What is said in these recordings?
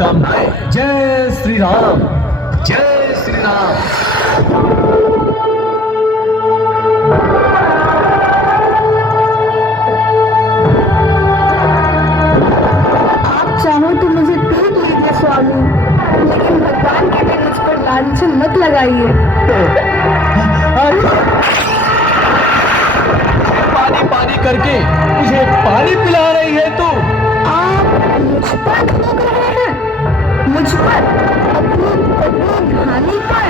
शुभकामनाएं। जय श्री राम, जय श्री राम। चाहो तो मुझे पीट लीजिए स्वामी, लेकिन भगवान के लिए मुझ पर लांछन मत लगाइए। पानी पानी करके मुझे पानी पिला रही है तू। आप मुझ पर थूक रहे हैं, मुझ पर, अपनी पत्नी धानी पर।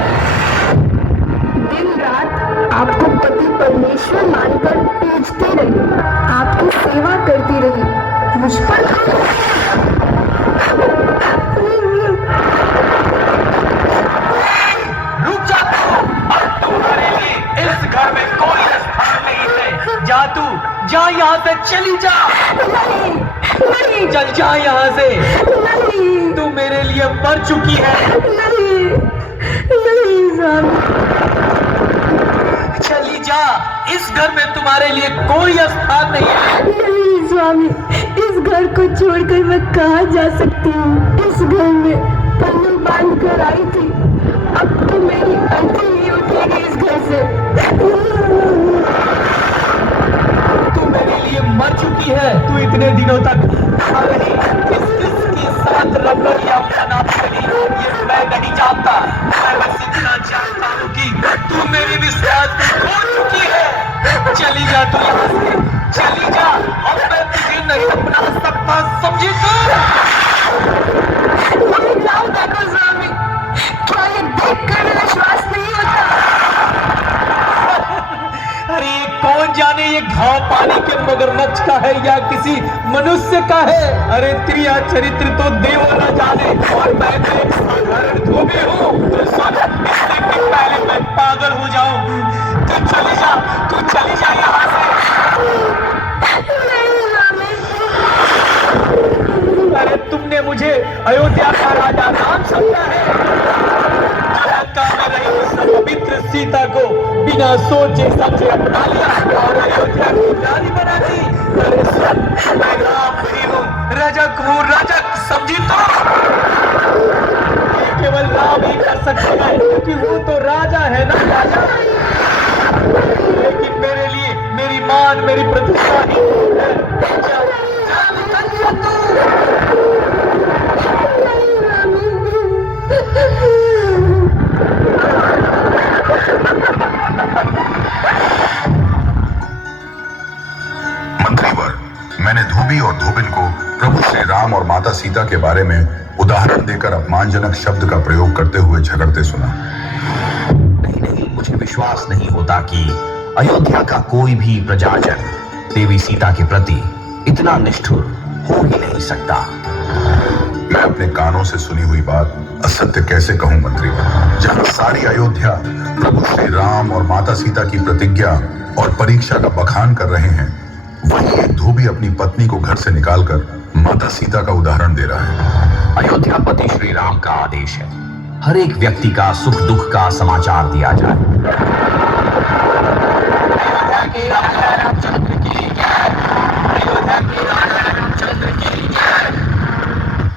दिन रात आपको पति परमेश्वर मानकर पूजती रही, आपकी सेवा करती रही, मुझ पर रुक जा तू, अब तुम्हारे लिए इस घर में कोई स्थान नहीं है। जा तू, जा यहाँ से, चली जा। नहीं, नहीं, चल जा यहाँ से, नहीं, तू मेरे लिए मर चुकी है। नहीं, नहीं स्वामी। चली जा, इस घर में तुम्हारे लिए कोई स्थान नहीं है। नहीं स्वामी, इस घर को छोड़कर मैं कहाँ जा सकती हूँ। इस घर में पन्नू बांध कर आई थी, अब तो मेरी अर्थी ही उठेगी इस घर से। तू मेरे लिए मर चुकी है। तू इतने दिनों तक किसके साथ रंगलिया बना चली, ये मैं नहीं जानता। मैं बस इतना जानता हूँ कि तू मेरी विश्वास को खो चुकी है। चली जा तू यहाँ से, चली जा। अब मैं तुझे नहीं अपना सकता, समझी तू? जाओ देखो स्वामी, क्या ये देखकर विश्वास नहीं होता? अरे ये कौन जाने ये घाव पानी के मगरमच्छ का है या किसी मनुष्य का है। अरे तेरा चरित्र तो देव न जाने, और मैं तो एक साधारण धोबी हूँ। तो सोच, इससे कि पहले मैं पागल हो जाऊं। तू चली जा, तू चली जा यहाँ से। नहीं स्वामी। अरे तुमने मुझे अयोध्या का राजा नाम समझा है। जो लंका में रही उस पवित्र सीता को बिना सोचे समझे अपना लिया और अयोध्या की रानी बना दी। अरे सुन, मैं राम नहीं हूँ, रजक हूँ, रजक, समझी तो? ये केवल राम ही कर सकते हैं, क्योंकि वो तो राजा है ना, राजा। लेकिन मेरे लिए मेरी मान, मेरी प्रतिष्ठा ही है। निकल जा तू। मंत्रीवर, मैंने धोबी और धोबिन को प्रभु श्री राम और माता सीता के बारे में उदाहरण देकर अपमानजनक शब्द का प्रयोग करते हुए झगड़ते सुना। नहीं नहीं, मुझे विश्वास नहीं होता कि अयोध्या का कोई भी प्रजाजन देवी सीता के प्रति इतना निष्ठुर हो ही नहीं सकता। मैं अपने कानों से सुनी हुई बात असत्य कैसे कहूं मंत्रीवर? जहां सारी अयोध्या प्रभु श्री राम और माता सीता की प्रतिज्ञा और परीक्षा का बखान कर रहे हैं, वहीं एक धोबी अपनी पत्नी को घर से निकालकर माता सीता का उदाहरण दे रहा है। अयोध्यापति श्री राम का आदेश है, हर एक व्यक्ति का सुख दुख का समाचार दिया जाए।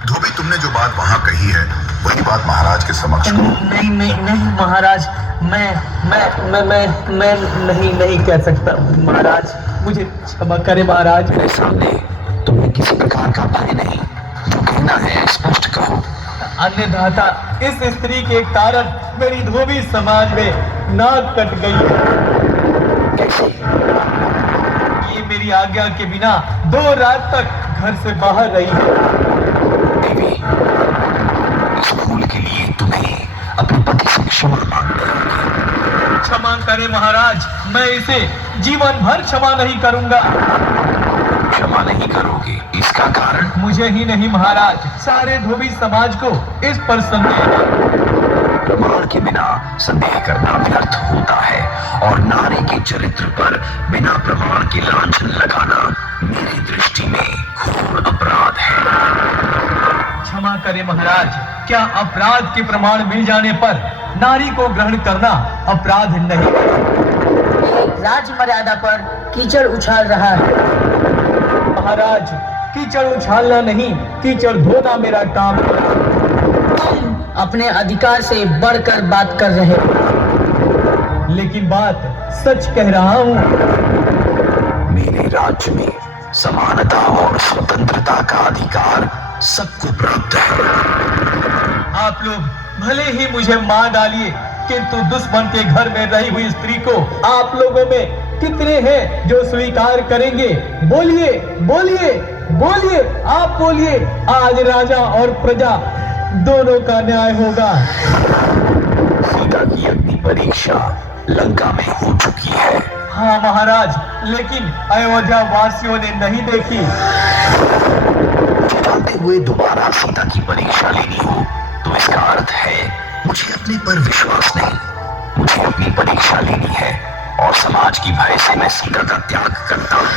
धोबी, तुमने जो बात वहां कही है वही बात महाराज के समक्ष कहो। नहीं नहीं नहीं महाराज, मैं नहीं कह सकता महाराज, मुझे क्षमा करें महाराज। मेरे सामने तुम्हें किसी प्रकार का भय नहीं, जो कहना है स्पष्ट कहो। अन्नदाता, इस स्त्री के कारण मेरी धोबी समाज में नाक कट गई है। कैसे? ये मेरी आज्ञा के बिना 2 रात तक घर से बाहर रही है। देवी, इस भूल के लिए तुम्हें अपने पति से क्षमा मांगनी होगी। क्षमा करें महाराज, मैं इसे जीवन भर क्षमा नहीं करूंगा। क्षमा नहीं करोगे, इसका कारण? मुझे ही नहीं महाराज, सारे धोबी समाज को इस पर संदेह है। प्रमाण के बिना संदेह करना व्यर्थ होता है, और नारी के चरित्र पर बिना प्रमाण के लांछन लगाना मेरी दृष्टि में घोर अपराध है। क्षमा करें महाराज, क्या अपराध के प्रमाण मिल जाने पर नारी को ग्रहण करना अपराध नहीं? राज मर्यादा पर कीचड़ उछाल रहा है। महाराज, कीचड़ उछालना नहीं, कीचड़ धोना मेरा काम है। तुम अपने अधिकार से बढ़कर बात कर रहे हो। लेकिन बात सच कह रहा हूँ। मेरे राज्य में समानता और स्वतंत्रता का अधिकार सबको प्राप्त है। आप लोग भले ही मुझे मार डालिए, किंतु दुश्मन के घर में रही हुई स्त्री को आप लोगों में कितने हैं जो स्वीकार करेंगे? बोलिए, बोलिए, बोलिए, आप बोलिए। आज राजा और प्रजा दोनों का न्याय होगा। सीता की अग्नि परीक्षा लंका में हो चुकी है। हाँ महाराज, लेकिन अयोध्या वासियों ने नहीं देखी। जानते हुए दोबारा सीता की परीक्षा लेनी हो तो इसका अर्थ है मुझे अपने पर विश्वास नहीं। मुझे अपनी परीक्षा लेनी है और समाज की भय से मैं सीता का त्याग करता हूँ।